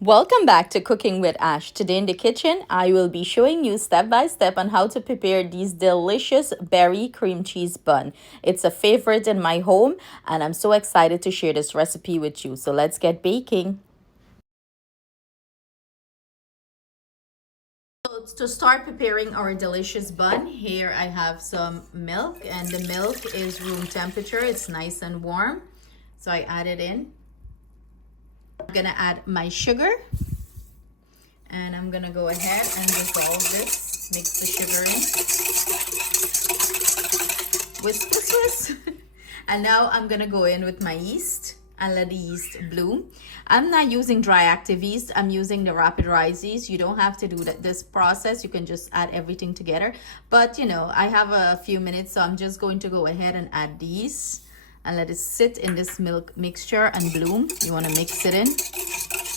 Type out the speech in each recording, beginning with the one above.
Welcome back to Cooking with Ash. Today in the kitchen, I will be showing you step by step on how to prepare these delicious berry cream cheese bun. It's a favorite in my home and I'm so excited to share this recipe with you. So let's get baking. So to start preparing our delicious bun, here I have some milk and the milk is room temperature. It's nice and warm. So I add it in. I'm gonna add my sugar. And I'm gonna go ahead and dissolve this, mix the sugar in. Whisk, whisk, whisk. And now I'm gonna go in with my yeast and let the yeast bloom. I'm not using dry active yeast, I'm using the rapid rise yeast. You don't have to do this process, you can just add everything together. But you know, I have a few minutes, so I'm just going to go ahead and add these and let it sit in this milk mixture and bloom. You wanna mix it in.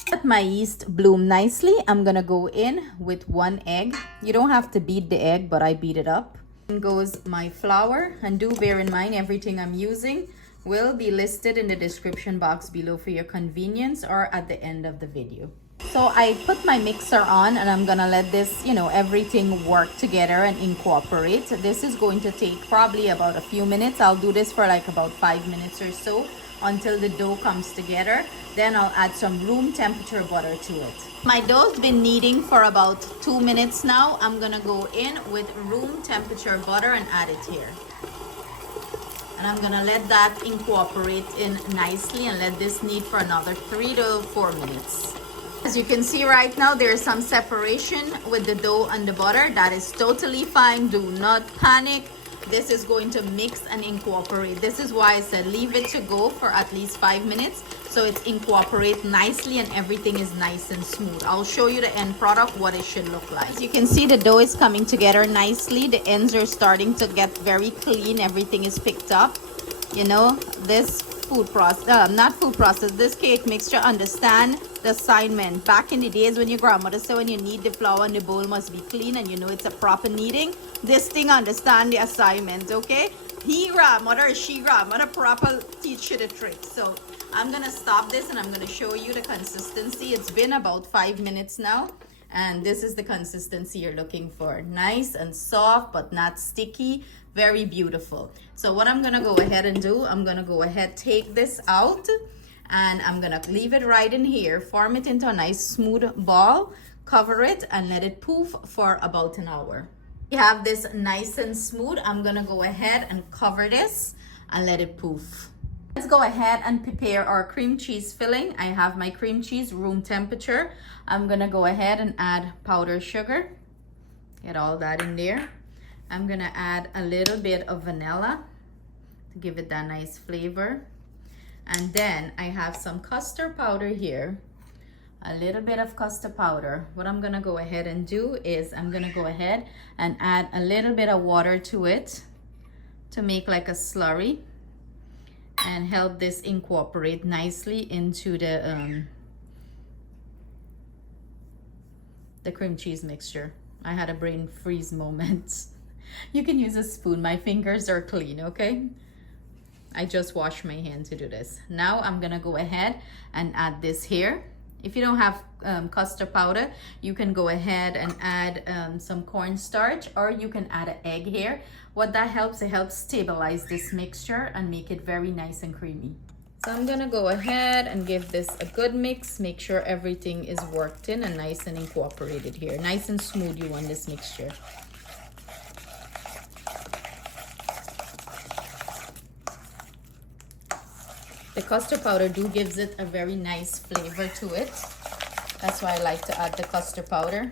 Let my yeast bloom nicely. I'm gonna go in with 1 egg. You don't have to beat the egg, but I beat it up. In goes my flour, and do bear in mind everything I'm using will be listed in the description box below for your convenience or at the end of the video. So I put my mixer on and I'm gonna let this, everything work together and incorporate. This is going to take probably about a few minutes. I'll do this for like about 5 minutes or so until the dough comes together. Then I'll add some room temperature butter to it. My dough's been kneading for about 2 minutes now. I'm gonna go in with room temperature butter and add it here. And I'm gonna let that incorporate in nicely and let this knead for another 3 to 4 minutes. As you can see right now, there's some separation with the dough and the butter. That is totally fine. Do not panic. This is going to mix and incorporate. This is why I said leave it to go for at least 5 minutes so it's incorporate nicely and everything is nice and smooth. I'll show you the end product, what it should look like. As you can see, the dough is coming together nicely. The ends are starting to get very clean. Everything is picked up. You know, this this cake mixture, understand the assignment. Back in the days when your grandmother said when you knead the flour and the bowl must be clean and you know it's a proper kneading, this thing understand the assignment, okay? She grandmother proper teach you the trick. So I'm gonna stop this and I'm gonna show you the consistency. It's been about 5 minutes now and this is the consistency you're looking for. Nice and soft but not sticky. Very beautiful. So what I'm gonna go ahead and do, I'm gonna go ahead, take this out and I'm gonna leave it right in here, form it into a nice smooth ball, cover it and let it poof for about an hour. We have this nice and smooth. I'm gonna go ahead and cover this and let it poof. Let's go ahead and prepare our cream cheese filling. I have my cream cheese room temperature. I'm gonna go ahead and add powdered sugar. Get all that in there. I'm gonna add a little bit of vanilla to give it that nice flavor. And then I have some custard powder here, a little bit of custard powder. What I'm gonna go ahead and do is I'm gonna go ahead and add a little bit of water to it to make like a slurry and help this incorporate nicely into the cream cheese mixture. I had a brain freeze moment. You can use a spoon. My fingers are clean, okay? I just washed my hand to do this. Now I'm gonna go ahead and add this here. If you don't have custard powder, you can go ahead and add some cornstarch or you can add an egg here. What that helps, it helps stabilize this mixture and make it very nice and creamy. So I'm gonna go ahead and give this a good mix. Make sure everything is worked in and nice and incorporated here. Nice and smooth you want this mixture. The custard powder gives it a very nice flavor to it. That's why I like to add the custard powder.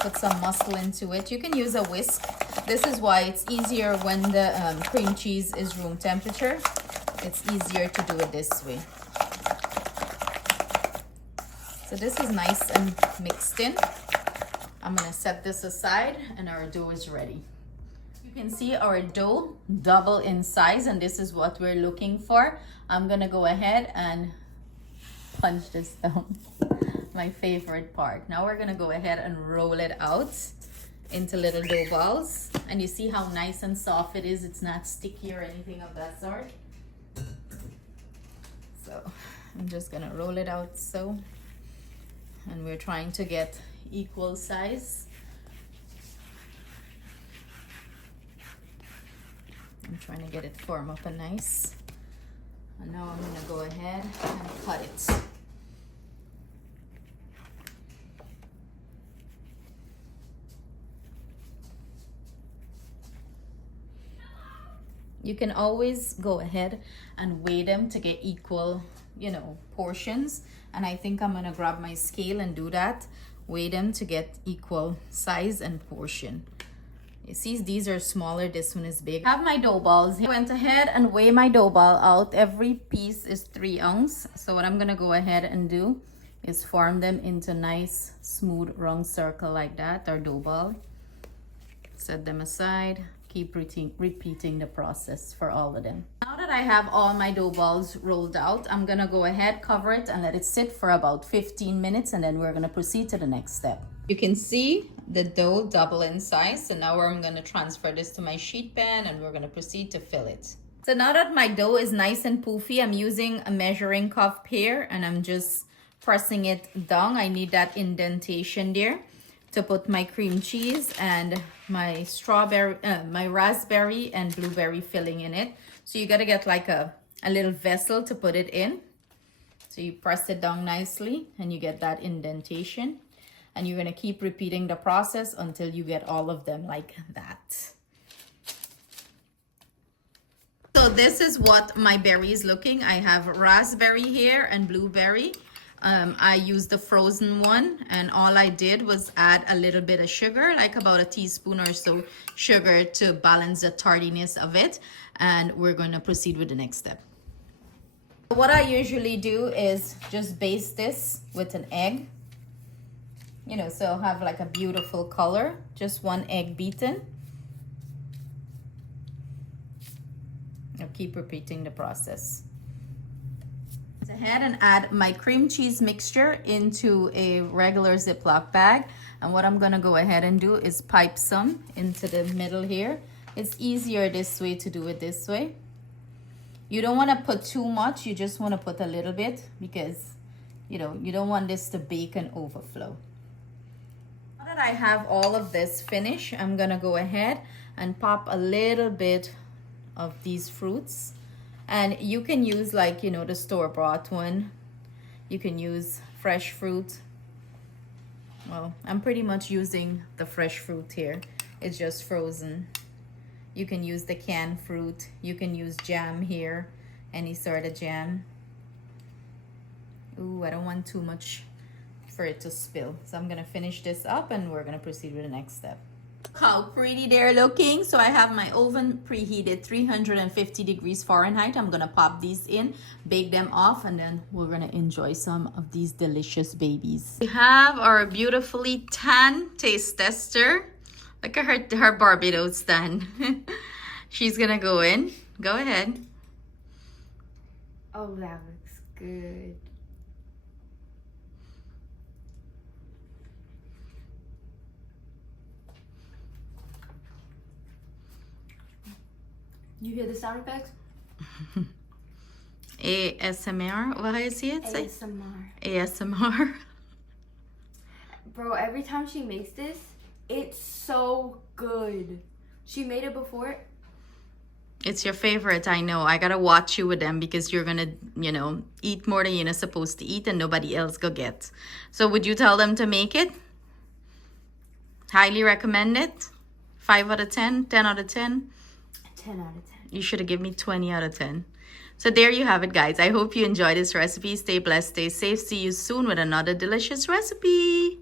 Put some muscle into it. You can use a whisk. This is why it's easier when the cream cheese is room temperature. It's easier to do it this way. So this is nice and mixed in. I'm gonna set this aside and our dough is ready. You can see our dough double in size and this is what we're looking for. I'm gonna go ahead and punch this down. My favorite part. Now we're gonna go ahead and roll it out into little dough balls and you see how nice and soft it is. It's not sticky or anything of that sort. So I'm just gonna roll it out so, and we're trying to get equal size. I'm trying to get it form up and nice. And now I'm gonna go ahead and cut it. You can always go ahead and weigh them to get equal, you know, portions. And I think I'm gonna grab my scale and do that. Weigh them to get equal size and portion. You see, these are smaller, this one is big. I have my dough balls. I went ahead and weigh my dough ball out. Every piece is 3 ounces. So what I'm gonna go ahead and do is form them into nice, smooth, round circle like that, or dough ball. Set them aside. Keep repeating the process for all of them. Now that I have all my dough balls rolled out, I'm gonna go ahead, cover it, and let it sit for about 15 minutes, and then we're gonna proceed to the next step. You can see the dough double in size, so now I'm gonna transfer this to my sheet pan, and we're gonna proceed to fill it. So now that my dough is nice and poofy, I'm using a measuring cup here, and I'm just pressing it down. I need that indentation there to put my cream cheese and my strawberry, my raspberry and blueberry filling in it. So you gotta get like a little vessel to put it in. So you press it down nicely and you get that indentation. And you're gonna keep repeating the process until you get all of them like that. So this is what my berry is looking. I have raspberry here and blueberry. I used the frozen one, and all I did was add a little bit of sugar, like about a teaspoon or so sugar, to balance the tardiness of it. And we're going to proceed with the next step. What I usually do is just baste this with an egg, you know, so I'll have like a beautiful color. Just 1 egg beaten. I'll keep repeating the process. Ahead and add my cream cheese mixture into a regular Ziploc bag, and what I'm gonna go ahead and do is pipe some into the middle here. It's easier this way to do it this way. You don't want to put too much, you just want to put a little bit, because you know you don't want this to bake and overflow. Now that I have all of this finished, I'm gonna go ahead and pop a little bit of these fruits. And you can use, like, you know, the store-bought one. You can use fresh fruit. Well, I'm pretty much using the fresh fruit here. It's just frozen. You can use the canned fruit. You can use jam here, any sort of jam. Ooh, I don't want too much for it to spill. So I'm gonna finish this up and we're gonna proceed with the next step. How pretty they're looking. So I have my oven preheated 350 degrees Fahrenheit. I'm gonna pop these in, bake them off, and then we're gonna enjoy some of these delicious babies. We have our beautifully tan taste tester. Look at her Barbados stand. She's gonna go in. Go ahead. Oh, that looks good. You hear the sound effects? ASMR? What do you see it say? ASMR. ASMR. Bro, every time she makes this, it's so good. She made it before. It's your favorite, I know. I gotta watch you with them because you're gonna, you know, eat more than you're not supposed to eat and nobody else go get. So would you tell them to make it? Highly recommend it? 5 out of 10? 10 out of 10? 10 out of 10. You should have given me 20 out of 10. So there you have it, guys. I hope you enjoyed this recipe. Stay blessed, stay safe. See you soon with another delicious recipe.